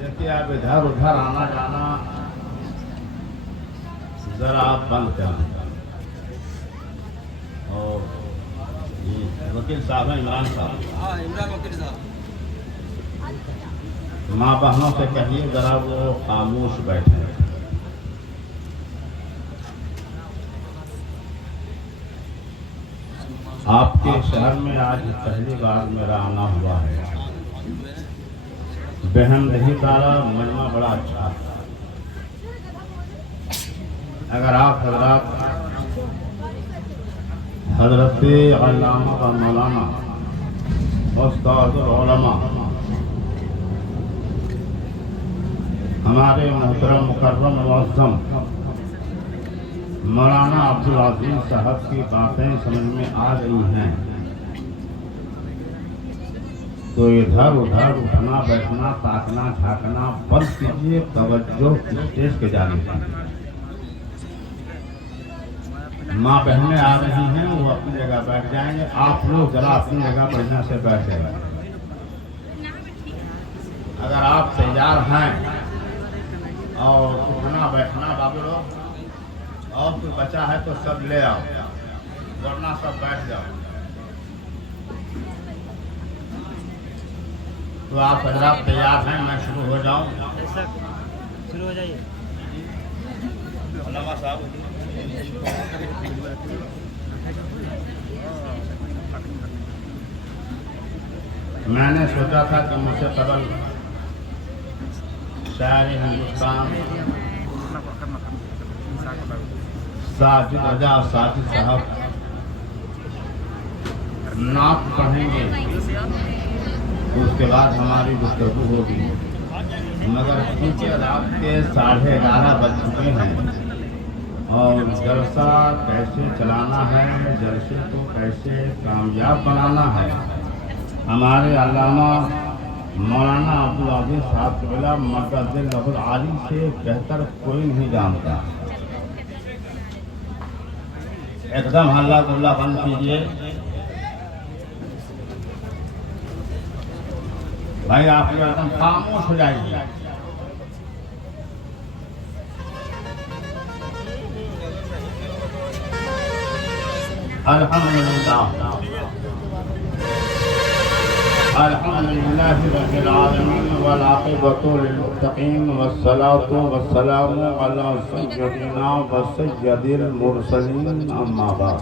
دیکھیے آپ ادھر ادھر آنا جانا ذرا آپ بند کر دیں. اور وکیل صاحب ہیں عمران صاحب. عمران وکیل صاحب. ماں بہنوں سے کہیے ذرا وہ خاموش بیٹھے. آپ کے شہر میں آج پہلی بار میرا آنا ہوا ہے. بہن دہی دارا مجمع بڑا اچھا ہے. اگر آپ حضرات حضرت علامہ و مولانا استاد العلماء ہمارے محترم مکرم معظم مولانا عبدالعزیز صاحب کی باتیں سمجھ میں آ رہی ہیں تو ادھر ادھر اٹھنا بیٹھنا تاکنا جھانکنا بند کیجیے. توجہ اسٹیج کے جانب. ماں بہنیں آ رہی ہیں وہ اپنی جگہ بیٹھ جائیں گے. آپ لوگ ذرا اپنی جگہ بڑھیا سے بیٹھ جائیں. اگر آپ تیار ہیں اور اٹھنا بیٹھنا بابو لوگ اور کوئی بچا ہے تو سب لے آؤ ورنہ سب بیٹھ جاؤ. تو آپ حضرات تیار ہیں میں شروع ہو جاؤں. شروع ہو جائیے. علامہ صاحب میں نے سوچا تھا کہ مجھ سے قبل شاعر ہندوستان ساجد رضا ساجد صاحب نعت پڑھیں گے اس کے بعد ہماری گفتگو ہوگی. مگر چونکہ رات کے 11:30 بج چکے ہیں اور جلسہ کیسے چلانا ہے جلسے کو کیسے کامیاب بنانا ہے ہمارے علامہ مولانا عبدالعزیز صاحب قبلہ مقدس اللہ العالی سے بہتر کوئی نہیں جانتا. ایک دم ہلہ گلا بند کیجیے بھائی. آپ لوگ ایک دم خاموش ہو جائیے. الحمدللہ الحمدللہ رب العالمین والعاقبۃ للمتقین والصلاۃ والسلام علی سیدنا و سید المرسلین اما بعد.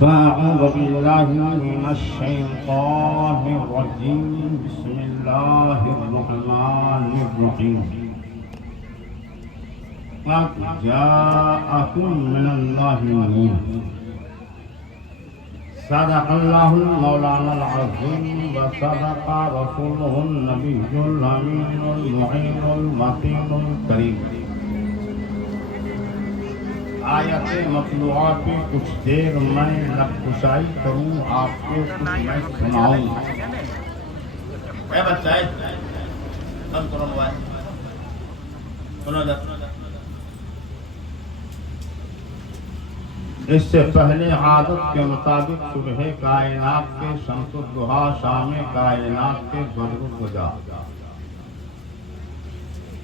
فاعوذ باللہ من الشیطان الرجیم. بسم اللہ الرحمن الرحیم. قد جاءکم من اللہ نور. صدق اللہ مولانا العظیم وصدق رسولہ النبی الامین المعین المتین الکریم. آیت مطلوعہ پہ کچھ دیر میں لب کشائی کروں آپ کو کچھ میں سناؤں. اے بچہ بند کرو موبائل. سنو ادھر. اس سے پہلے عادت کے مطابق صبح کائنات کے شمس الضحیٰ شام کائنات کے بدر الضحیٰ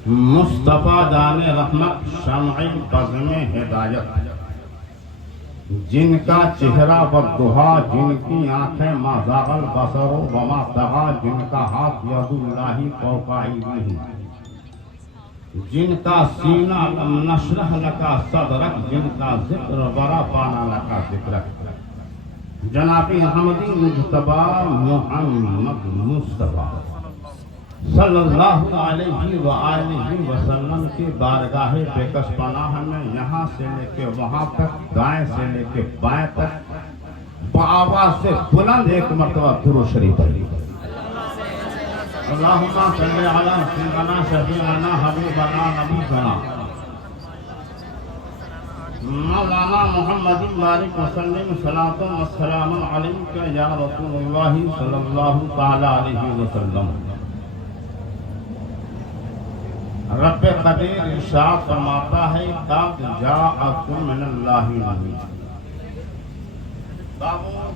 مصطفیٰ جان رحمت شمع بزم ہدایت جن کا چہرہ والضحیٰ جن کی آنکھیں ما زاغ البصر وما طغیٰ جن کا ہاتھ ید اللہ فوق ایدیہم جن کا سینہ لم نشرح لکا صدرک جن کا ذکر ورفعنا لکا ذکرک جناب احمدی مجتبی محمد مصطفیٰ صلی اللہ علیہ وآلہ وسلم کی بارگاہ بےکس پناہ میں یہاں سے لے کے وہاں تک دائیں سے لے کے بائیں تک بآواز سے بلند ایک مرتبہ درود شریف پڑھیے. اللہم صلی علی سیدنا شفیعنا حبیبنا نبینا مولانا محمد بارک وسلم صلاۃ و سلام علیک یا رسول اللہ صلی اللہ تعالی علیہ وسلم. رب قدیر ارشاد فرماتا ہے قد جاءکم من اللہ نور. بابو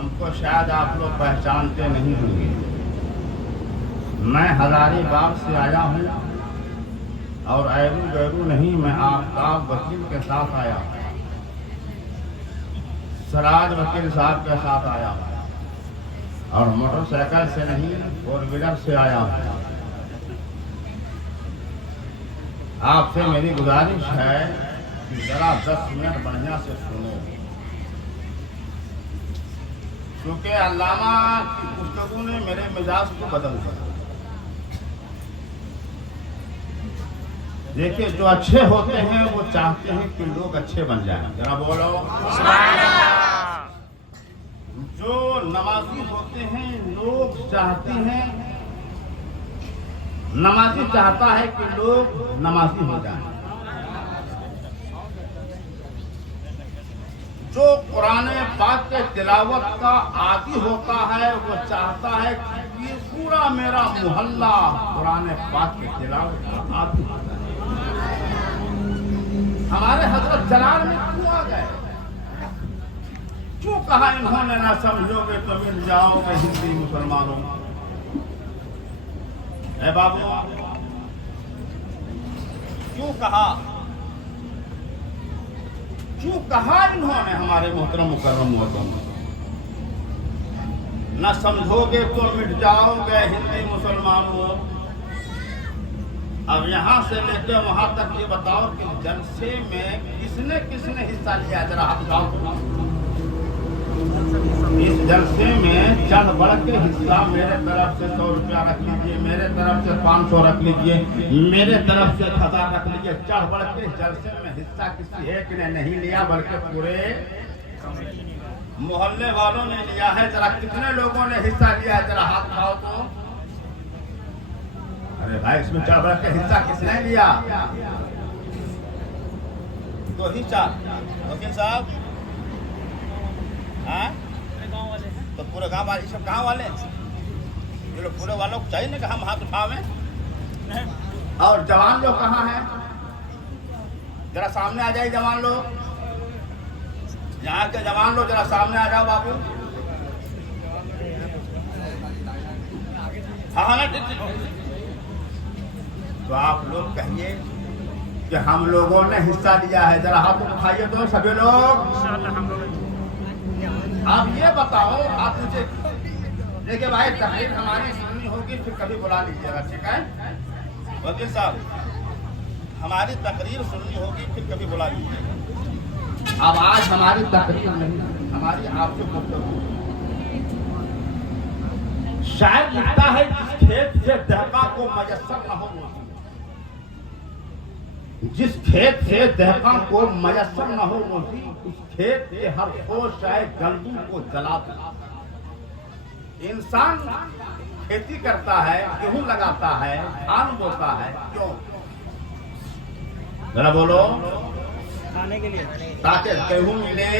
ہم کو شاید آپ لوگ پہچانتے نہیں ہوں گے. میں ہزاری باغ سے آیا ہوں اور ایرو گیرو نہیں، میں آفتاب وکیل کے ساتھ آیا ہوں، سراج وکیل صاحب کے ساتھ آیا ہوں، اور موٹر سائیکل سے نہیں، فور ویلر سے آیا ہوں. آپ سے میری گزارش ہے کہ ذرا 10 منٹ بڑھیا سے سنو، کیونکہ علامہ کی گفتگو نے میرے مزاج کو بدل دیا. دیکھیے، جو اچھے ہوتے ہیں وہ چاہتے ہیں کہ لوگ اچھے بن جائیں. ذرا بولو جو نمازی ہوتے ہیں لوگ چاہتے ہیں، نمازی چاہتا ہے کہ لوگ نمازی ہو جائیں. جو قرآن پاک کے تلاوت کا عادی ہوتا ہے وہ چاہتا ہے کہ یہ پورا میرا محلہ قرآن پاک کے تلاوت کا عادی ہو جائے. ہمارے حضرت جلال میں کیوں آ گئے؟ کیوں کہا انہوں نے نہ سمجھو گے تو مل جاؤ گے ہندی مسلمانوں؟ اے بابو، کیوں کہا انہوں نے ہمارے محترم مکرم وطن؟ نہ سمجھو گے تو مٹ جاؤ گے ہندی مسلمانوں. اب یہاں سے لے کے وہاں تک یہ بتاؤ کہ جلسے میں کس نے حصہ لیا؟ ذرا ہاتھ اٹھاؤ. اس جلسے میں چڑھ بڑھ کے حصہ میرے طرف سے 100 روپیہ رکھ لیجیے، میرے طرف سے 500 رکھ لیجیے، میرے طرف سے 1000 رکھ لیجیے. چڑھ بڑھ کے جلسے میں حصہ کسی ایک نے نہیں لیا بلکہ پورے محلے والوں نے لیا ہے. ذرا کتنے لوگوں نے حصہ لیا ہے؟ ذرا ہاتھ اٹھاؤ تو. ارے بھائی، اس میں چڑھ بڑھ کے حصہ کس نے لیا؟ تو حصہ وکیل صاحب، تو پورے گاؤں والے سب گاؤں والے یہ لوگ پورے والوں کو چاہیے نا کہ ہم ہاتھ اٹھاویں. اور جوان لوگ کہاں ہیں؟ ذرا سامنے آ جائے جوان لوگ. یہاں کے جوان لوگ ذرا سامنے آ جاؤ بابو. ہاں، تو آپ لوگ کہیے کہ ہم لوگوں نے حصہ لیا ہے. ذرا ہاتھ اٹھائیے تو سبھی لوگ. آپ یہ بتاؤ، آپ مجھے دیکھیے بھائی، تقریر ہماری سننی ہوگی پھر کبھی بلا لیجیے گا، ٹھیک ہے وکیل صاحب؟ ہماری تقریر سننی ہوگی پھر کبھی بلا لیجیے گا. اب آج ہماری تقریر نہیں، ہماری آپ سے گفتگو. شاید لکھتا ہے جس کھیت سے دہقاں کو میسر نہ ہو، جس کھیت سے دہقاں کو میسر نہ ہو موتی، اس کھیت کے ہر خوش آئے گندم کو جلا دے. انسان کھیتی کرتا ہے، گیہوں لگاتا ہے، دھان بوتا ہے، کیوں؟ ذرا بولو. کھانے کے لیے، تاکہ گیہوں ملے،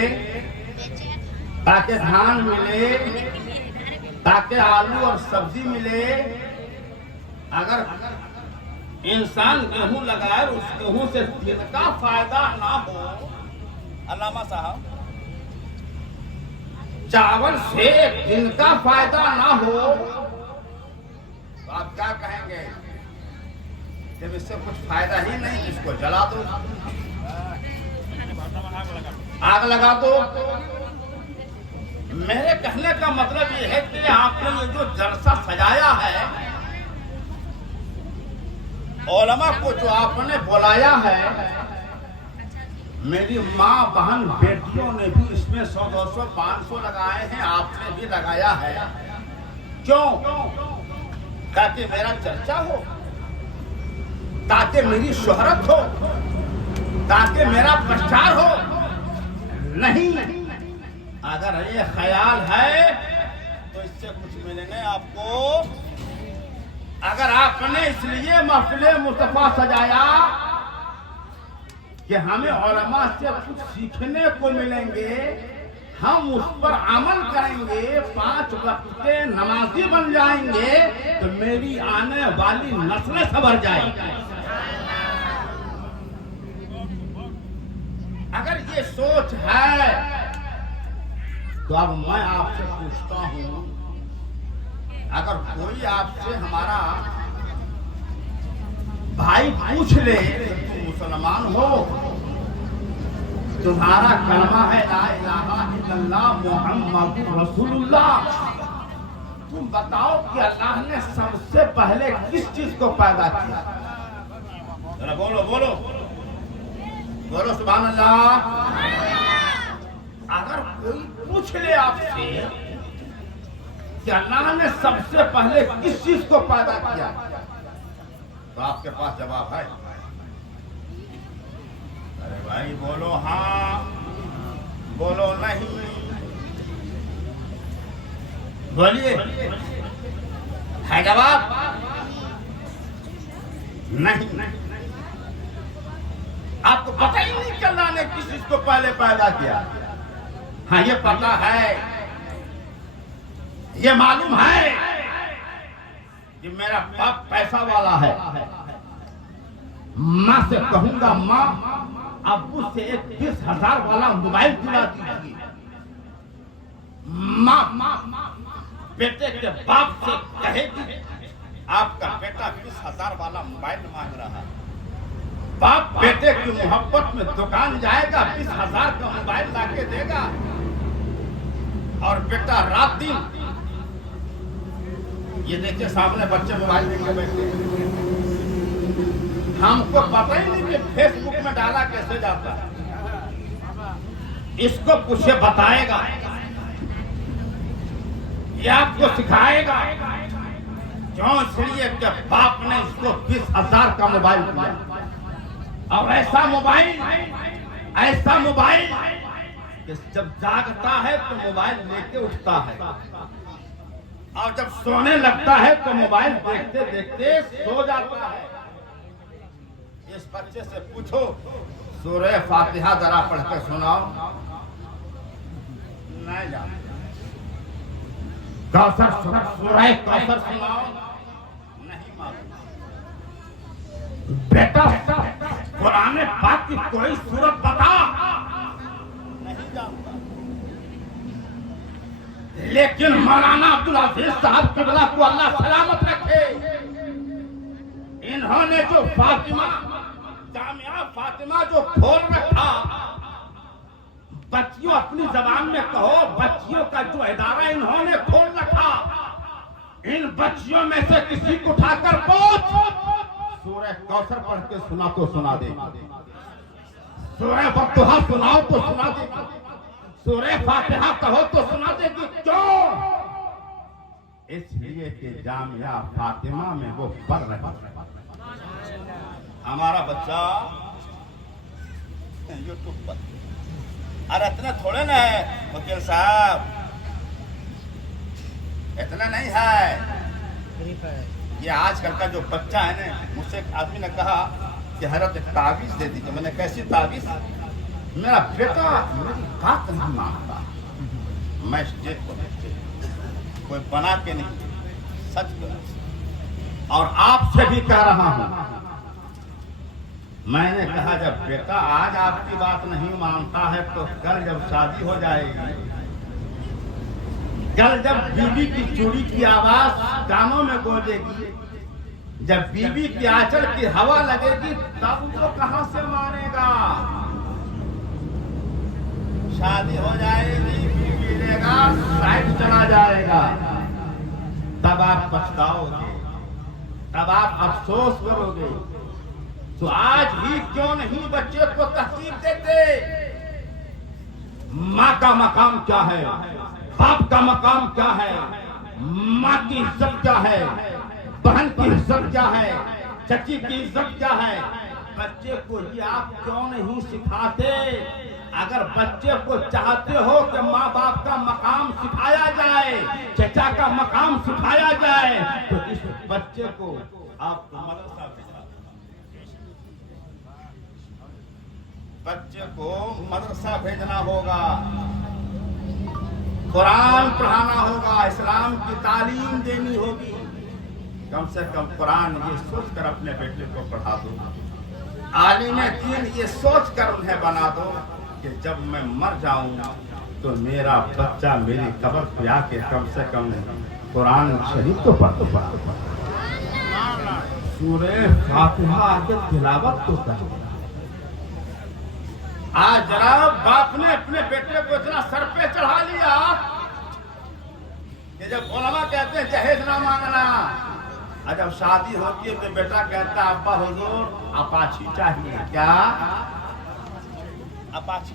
تاکہ دھان ملے، تاکہ آلو اور سبزی ملے. اگر انسان گیہوں لگائے اس گیہوں سے دن کا فائدہ نہ ہو، علامہ صاحب، چاول سے دن کا فائدہ نہ ہو تو آپ کیا کہیں گے؟ جب اس سے کچھ فائدہ ہی نہیں، اس کو جلا دو، آگ لگا دو. میرے کہنے کا مطلب یہ ہے کہ آپ نے یہ جو جلسہ سجایا ہے، علماء کو جو آپ نے بلایا ہے، میری ماں بہن بیٹیوں نے بھی اس میں 100 200 500 لگائے ہیں، آپ نے بھی لگایا ہے. کیوں؟ تاکہ میرا چرچا ہو، تاکہ میری شہرت ہو، تاکہ میرا پرچار ہو. نہیں، اگر یہ خیال ہے تو اس سے کچھ ملنے آپ کو. اگر آپ نے اس لیے محفل مصطفیٰ سجایا کہ ہمیں علماء سے کچھ سیکھنے کو ملیں گے، ہم اس پر عمل کریں گے، 5 وقت کے نمازی بن جائیں گے، تو میری آنے والی نسلیں سنور جائیں گی. اگر یہ سوچ ہے تو اب میں آپ سے پوچھتا ہوں، اگر کوئی آپ سے ہمارا بھائی پوچھ لے تم مسلمان ہو، تمہارا کلمہ ہے لا الہ الا اللہ محمد رسول اللہ، تم بتاؤ کہ اللہ نے سب سے پہلے کس چیز کو پیدا کیا؟ ذرا بولو بولو بولو سبحان اللہ۔ اگر کوئی پوچھ لے آپ سے کہ اللہ نے سب سے پہلے کس چیز کو پیدا کیا، تو آپ کے پاس جواب ہے؟ ارے بھائی بولو ہاں، بولو نہیں، بولیے، ہے جواب؟ نہیں، آپ کو پتہ ہی نہیں کہ اللہ نے کس چیز کو پہلے پیدا کیا؟ ہاں یہ پتہ ہے، یہ معلوم ہے کہ میرا باپ پیسہ والا ہے، ماں سے کہوں گا ماں ابو سے ایک 20,000 والا موبائل دلا دیجیے، ماں بیٹے کے باپ سے کہے گی آپ کا بیٹا 20,000 والا موبائل مانگ رہا ہے، باپ بیٹے کی محبت میں دکان جائے گا 20,000 کا موبائل لا کے دے گا، اور بیٹا رات دن یہ دیکھتے سامنے بچے موبائل لے کے بیٹھے، ہم کو پتہ ہی نہیں کہ فیس بک میں ڈالا کیسے جاتا ہے، اس کو کچھ بتائے گا، یہ آپ کو سکھائے گا، کیوں؟ اس لیے کہ باپ نے اس کو 20,000 کا موبائل دیا، اور ایسا موبائل کہ جب جاگتا ہے تو موبائل لے کے اٹھتا ہے، اور جب سونے لگتا ہے تو موبائل دیکھتے دیکھتے سو جاتا ہے۔ اس بچے سے پوچھو سورہ فاتحہ ذرا پڑھ کے سناؤ، نہیں جانتے۔ سورہ کوثر سناؤ، نہیں معلوم۔ بیٹا قرآن پاک کی کوئی سورت بتا، نہیں جانتا۔ لیکن مولانا عبدالعزیز صاحب قبلہ کو اللہ سلامت رکھے، انہوں نے جو فاطمہ جامعہ فاطمہ جو کھول رکھا، بچیوں اپنی زبان میں کہو، بچیوں کا جو ادارہ انہوں نے کھول رکھا، ان بچیوں میں سے کسی کو اٹھا کر پوچھ سورہ کوثر پڑھ کے سنا تو سنا دے، سورہ والضحیٰ سناؤ تو سنا دے، سورہ فاتحہ کہو تو سنا دے گی۔ کیوں؟ اس لیے کہ جامعہ فاطمہ میں وہ پڑھ رہا ہے۔ ہمارا بچہ یوٹیوب پر، اور اتنا تھوڑے نہ ہے وکیل صاحب، اتنا نہیں ہے۔ یہ آج کل کا جو بچہ ہے نا، مجھ سے ایک آدمی نے کہا کہ حضرت ایک تعویذ دے دیجیے، میں نے کیسی تعویذ؟ میرا بیٹا میری بات نہیں مانتا، میں اسٹیج پر کوئی بنا کے نہیں، سچ کر، اور آپ سے بھی کہہ رہا ہوں، میں نے کہا جب بیٹا آج آپ کی بات نہیں مانتا ہے تو کل جب شادی ہو جائے گی، کل جب بیوی کی چوڑی کی آواز کانوں میں گونجے گی، جب بیوی کی آنچل کی ہوا لگے گی، تب وہ کہاں سے مانے گا؟ شادی ہو جائے گی، بیوی لے گا، سائڈ چلا جائے گا، تب آپ پچھتاؤ گے، تب آپ افسوس کرو گے۔ تو آج ہی کیوں نہیں بچے کو تہذیب دیتے؟ ماں کا مقام کیا ہے، باپ کا مقام کیا ہے، ماں کی عزت کیا ہے، بہن کی عزت کیا ہے، چچی کی عزت کیا ہے، بچے کو یہ آپ کیوں نہیں سکھاتے؟ اگر بچے کو چاہتے ہو کہ ماں باپ کا مقام سکھایا جائے، چچا کا مقام سکھایا جائے، تو اس بچے کو آپ مدرسہ بھیجنا، بچے کو مدرسہ بھیجنا ہوگا، قرآن پڑھانا ہوگا، اسلام کی تعلیم دینی ہوگی۔ کم سے کم قرآن یہ سوچ کر اپنے بیٹے کو پڑھا دو، عالم دین یہ سوچ کر انہیں بنا دو کہ جب میں مر جاؤں تو میرا بچہ میری قبر پہ آ کے کم سے کم قرآن شریف تو پڑھ سورہ فاتحہ کے تلاوت تو کر۔ آج جناب باپ نے اپنے بیٹے کو اتنا سر پہ چڑھا لیا کہ جب علماء کہتے ہیں جہیز نہ مانگنا، اور جب شادی ہوتی ہے تو بیٹا کہتا ہے ابا حضور اپاچی چاہیے۔ کیا؟ اپاچی۔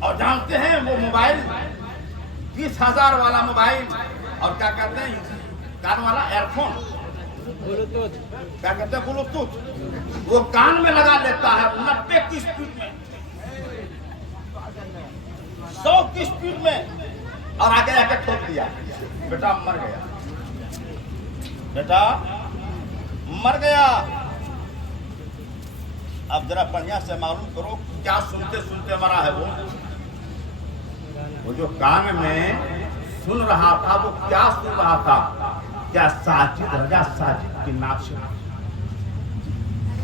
اور جانتے ہیں وہ موبائل 20,000 والا موبائل، اور کیا کہتے ہیں کان والا ایئر فون، کیا کہتے ہیں بلوٹوتھ، وہ کان میں لگا لیتا ہے 90 کی سپیڈ میں، 100 کی سپیڈ میں، اور آگے جا کے ٹھوک دیا، بیٹا مر گیا، بیٹا مر گیا۔ اب ذرا بڑھیا سے معلوم کرو کیا سنتے سنتے مرا ہے وہ جو کان میں سن رہا تھا وہ کیا سن رہا تھا؟ کیا ساجد رجا ساجد کی نعت شریف؟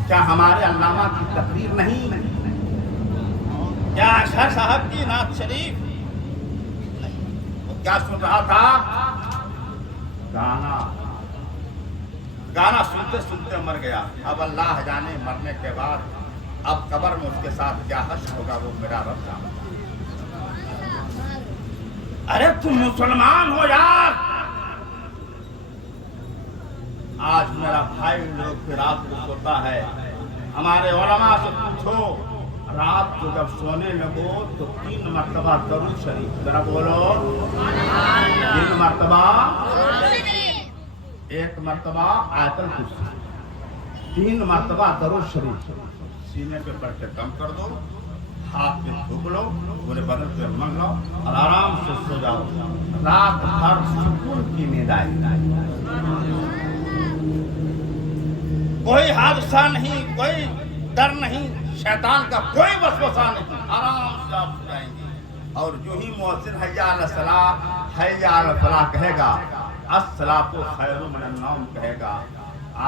کیا ہمارے علامہ کی تقریر نہیں؟ کیا اشہر صاحب کی نعت شریف نہیں؟ وہ کیا سن رہا تھا؟ گانا سنتے سنتے مر گیا۔ اب اللہ جانے مرنے کے بعد اب قبر میں اس کے ساتھ کیا حشر ہوگا وہ میرا رب جانے۔ ارے تم مسلمان ہو یار، آج میرا بھائی لوگ رات کو سوتا ہے، ہمارے علماء سے پوچھو رات کو جب سونے لگو تو 3 مرتبہ درود شریف، ذرا بولو 3 مرتبہ، 1 مرتبہ آیت الکرسی، 3 مرتبہ درود شریف سینے پہ پڑھ کے کم کر دو، ہاتھ میں تھوک لو، پورے بدن پہ منگ لو اور آرام سے سو جاؤ، رات بھر سکون کی نیند آئے۔ کوئی حادثہ نہیں، کوئی ڈر نہیں، شیطان کا کوئی وسوسہ نہیں، آرام سے آپ سو جائیں گے۔ اور جو ہی مؤذن حی علی الصلاۃ حی علی الفلاح کہے گا، الصلاۃ خیر من النوم کہے گا،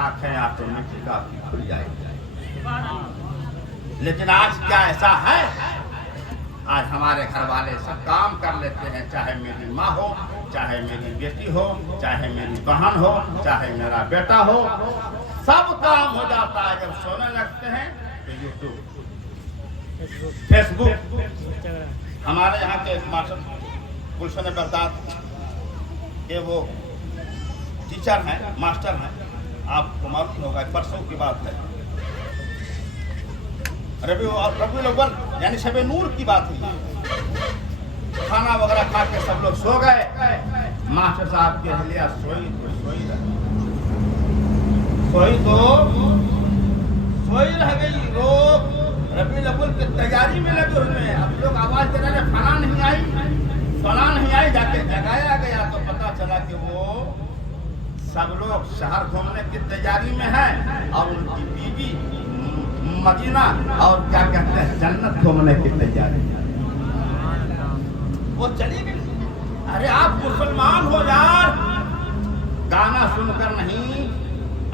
آنکھیں آٹومیٹک کھل جائیں گی۔ لیکن آج کیا ایسا ہے؟ آج ہمارے گھر والے سب کام کر لیتے ہیں، چاہے میری ماں ہو، چاہے میری بیٹی ہو، چاہے میری بہن ہو، چاہے میرا بیٹا ہو، سب کام ہو جاتا ہے۔ جب سونے لگتے ہیں تو یوٹیوب، فیس بک۔ ہمارے یہاں کے ایک ماسٹر گلشن بغداد کہ وہ ٹیچر ہیں، ماسٹر ہیں، آپ کو معلوم ہوگا، پرسوں کی بات ہے، ربیع الاول یعنی شب نور کی بات ہوئی، کھانا وغیرہ کھا کے سب لوگ سو گئے، ماسٹر صاحب کی اہلیہ سوئی رہ گئی، لوگ ربیع الاول کی تیاری میں لگے ہوئے ہیں۔ اب لوگ آواز دے رہے ہیں فلاں نہیں آئی، جا کے جگایا گیا تو پتا چلا کہ وہ سب لوگ شہر گھومنے کی تیاری میں ہیں اور ان کی بیوی مدینہ اور کیا کہتے ہیں جنت گھومنے کی تیاری ہے، وہ چلی گئی۔ ارے آپ مسلمان ہو یار، گانا سن کر نہیں،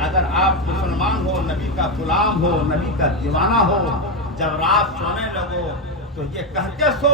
اگر آپ مسلمان ہو، نبی کا غلام ہو، نبی کا دیوانہ ہو، جب رات سونے لگو تو یہ کہتے سو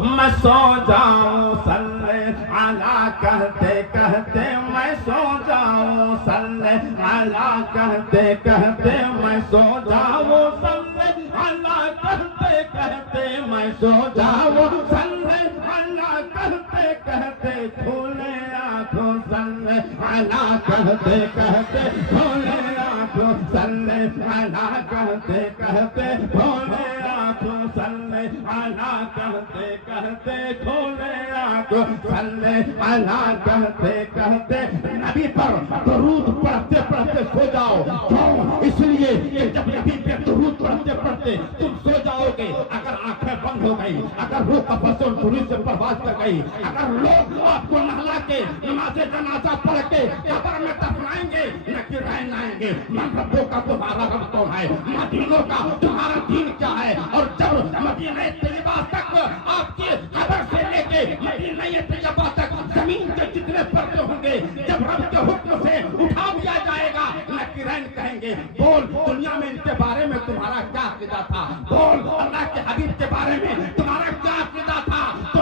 میں سو جاؤں صلی علی کہتے کہتے میں سو جاؤں صلی علی کہتے کہتے میں سو جاؤں صلی علی کہتے کہتے میں سو جاؤں صلی علی کہتے کہتے کھولے آنکھوں صلی علی کہتے کہتے کھولے آنکھوں صلی علی کہتے کہتے کھولے آنکھوں صلی علی کہتے کہتے کھولے آنکھوں صلی علی کہتے کہتے نبی پر درود پڑھتے پڑھتے سو جاؤ۔ کیوں؟ اس لیے کہ جب نبی پہ درود پڑھتے پڑھتے تم سو جاؤ گے، اگر آنکھیں بند ہو گئی، اگر روح قبض اور درود سے پرواز کر گئی، اگر لوگ آپ کو نہلا کے نماز جنازہ پڑھ کے قبر میں دفنائیں گے، نکرائیں آئیں گے من ربوں کا تمہارا رب کون ہے، مدینوں کا تمہارا دین کیا ہے۔ اور جب مدینہ طیبہ تک آپ کی قبر سے لے کے مدینہ طیبہ تک زمین کے جتنے پردے ہوں گے، جب رب کے حکم سے اٹھا دیا جائے گا، نکرائیں کہیں گے بول دنیا میں ان کے بارے میں تمہارا کیا عقیدہ تھا، بول اللہ کے حبیب کے بارے میں تمہارا کیا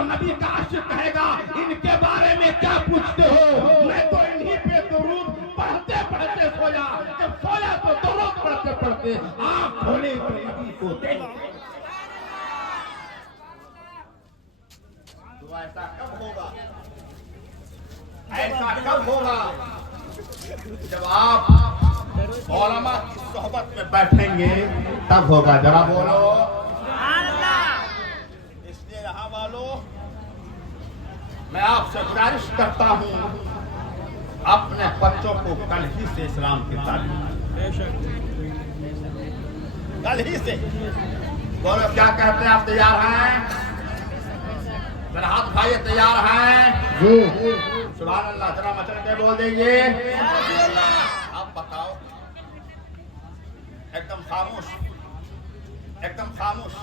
نبی کا عاشق کہے گا ان کے بارے میں کیا پوچھتے ہو؟ میں تو انہی پہ درود پڑھتے پڑھتے سویا، جب سویا تو درود پڑھتے پڑھتے آنکھ کھولے تو نبی کو دیکھتے۔ تو ایسا کب ہوگا؟ ایسا کب ہوگا؟ جب آپ علماء کی صحبت میں بیٹھیں گے تب ہوگا۔ ذرا بولو۔ اس لیے یہاں والوں میں آپ سے گزارش کرتا ہوں اپنے بچوں کو کل ہی سے اسلام کی تعلیم، کل ہی سے۔ بولو کیا کہتے ہیں؟ آپ تیار ہیں؟ ذرا ہاتھ بھائی تیار ہیں؟ سبحان اللہ، ذرا مچل کے بول دیجیے۔ آپ بتاؤ، ایک دم خاموش، ایک دم خاموش۔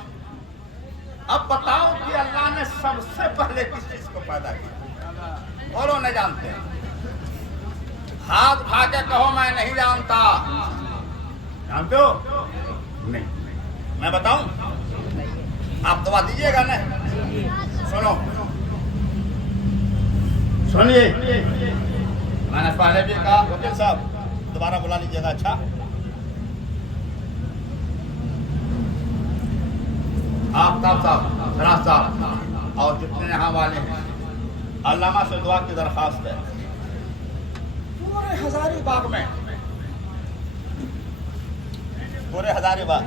اب بتاؤ کہ اللہ نے سب سے پہلے کس چیز کو پیدا کیا؟ بولو نہیں جانتے؟ ہاتھ اٹھا کے کہو میں نہیں جانتا۔ جانتے ہو؟ نہیں۔ میں بتاؤں؟ آپ دعا دیجیے گا نا؟ سنو سنیے، میں نے پہلے بھی کہا، وکیل صاحب دوبارہ بلا لیجیے گا۔ اچھا، آفتاب صاحب، فراز صاحب اور جتنے یہاں والے ہیں، علامہ سے دعا کی درخواست ہے۔ پورے ہزاری باغ میں، پورے ہزاری باغ